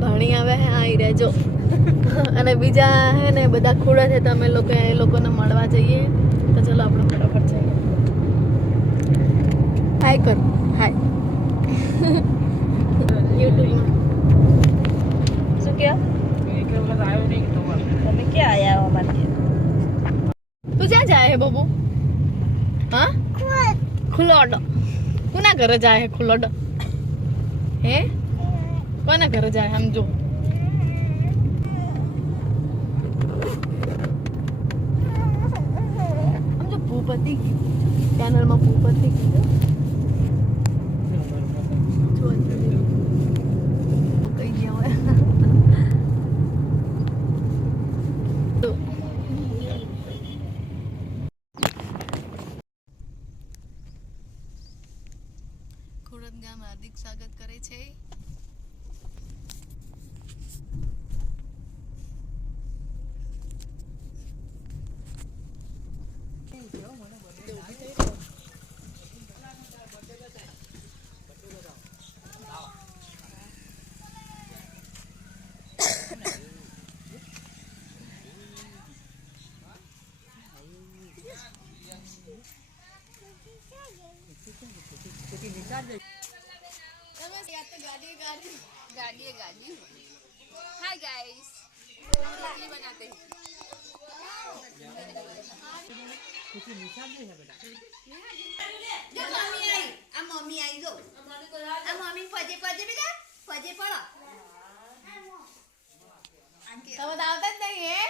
ભાણી આવે હે આ હીરા જો અને બીજા હે ને બધા ખુડા છે તો અમે લોકો એ લોકોને મળવા જઈએ તો ચલો આપણે ફટાફટ જઈએ. હાય કર હાય યુટ્યુબમાં શું કહો તમે ક્યાં આયા અમારે તું ક્યાં જાય હે બાબુ હા ખુલ્લોડો કોના ઘરે જાય હે ખુલ્લોડો હે કોના ઘરે જાય આમ જો આમ જો ભૂપતિ ચેનલમાં ભૂપતિ કઈ ગયા હોય ખોડદ ગામ હાર્દિક સ્વાગત કરે છે. गाड़ी हाय गाइस रोटली बनाते हैं कुछ निशान नहीं है बेटा जो मम्मी आई जो मम्मी पजे पजे बेटा पजे पड़ा तो बताओ तक नहीं है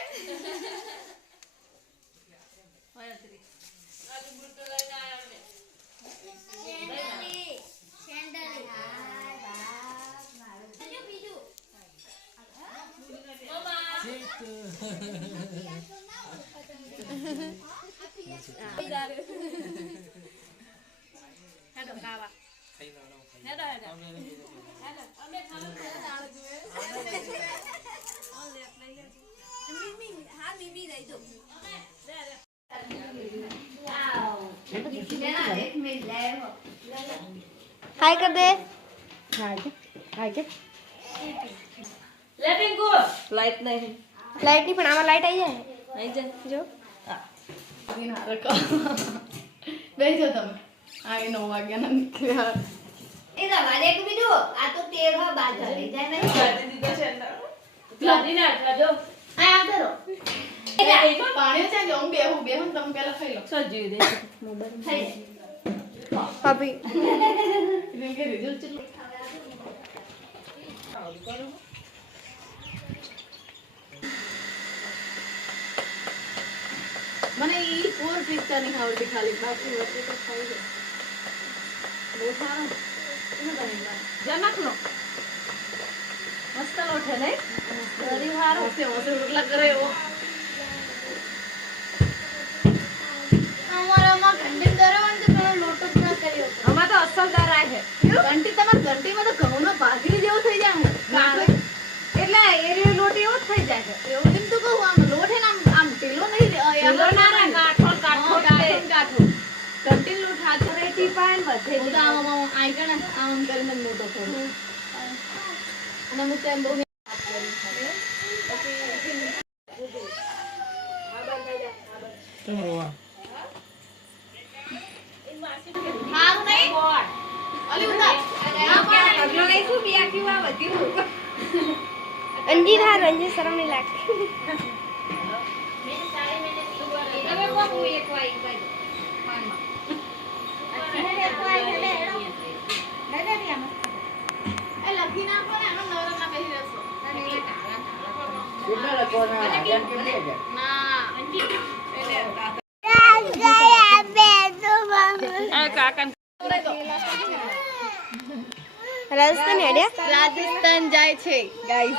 हाय कर दे हाय के लेटिंग गो लाइट नहीं पण आमा लाइट आई जाए जो दिन हार का બેસો તમે આ 9 વાગ્યાના નીકળ્યા એ તમારે એક બીજું આ તો 13 બાદ લઈ જાય નહીં ગાડી દીધો છે અંદર ગાડીને આટલા જો આ આદરો પાણી છે જો હું બેહું તમે પહેલા ખાઈ લો સજી દે મોબાઈલ ખાઈ પાપી ઇને કે રિઝલ્ટ ચલો આવડી કરો મને ઈ કોર પિક્ચર નહીં આવડતી ખાલી બાકી વચ્ચે તો ખાઈ જાય બહુ સારો એને બની જનક નો મસ્ત લોઠે નહીં ગરી વારો છે ઓસે રોટલા કરે એવો અમારામાં ઘંટી દરવાનું તો પેલો લોટો જ ના કર્યો અમાર તો અસલ દરાય છે ઘંટી તમાર ઘંટીમાં તો ઘઉંનો ભાગરી જેવો થઈ જાય એટલે એરી લોટી એવો થઈ જાય છે એવું એમ તો કહું આમ લોટ હે ને આમ ઢીલો નહીં ઢીલો ના રે કાઠો ઘંટી લોટ હાથ રેતી પાન બધે તો આમ આઈ ગણે આમ કરીને લોટો થોડો અને હું તેમ બહુ હા નહીં અલી ઉધર અગલો નહીં શું બિયા ક્યું આ વધ્યું અંજીર હા રંજી શરમ નહીં લાગતી હવે કોક હું એક વાઈ ગઈ પાનમાં અચ્છા એક વાઈ હલે દાદા રિયા મસ્ત એ લખી ના પડે આનો નવરમાં બેહી રહેશો કેટલા લખવાના ધ્યાન કેમ દે ના અંજી રાજસ્થાન હેડ્યા રાજસ્થાન જાય છે ગાઈસ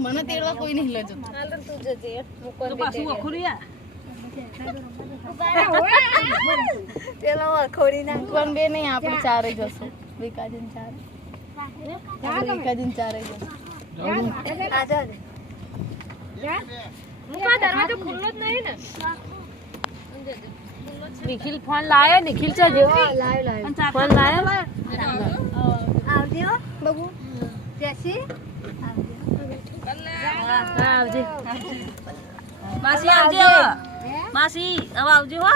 મને તેડવા કોઈ નહીં લેજો પણ બે નહીં આપણે ચારે જશું વિકાજીન ચારે નિખિલ ફોન લાયો નિખિલ છે જો ફોન લાયો આવજો બબુ જેસી આવજે માસી આવજે માસી હવે આવજો હો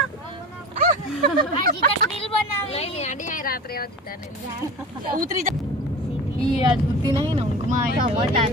આજી તક દિલ બનાવી લઈ આડી આય રાત્રે આવતા ને ઉતરી ઈ આજ ઉતી નહીં ને ઊંઘમાં આવી મોટા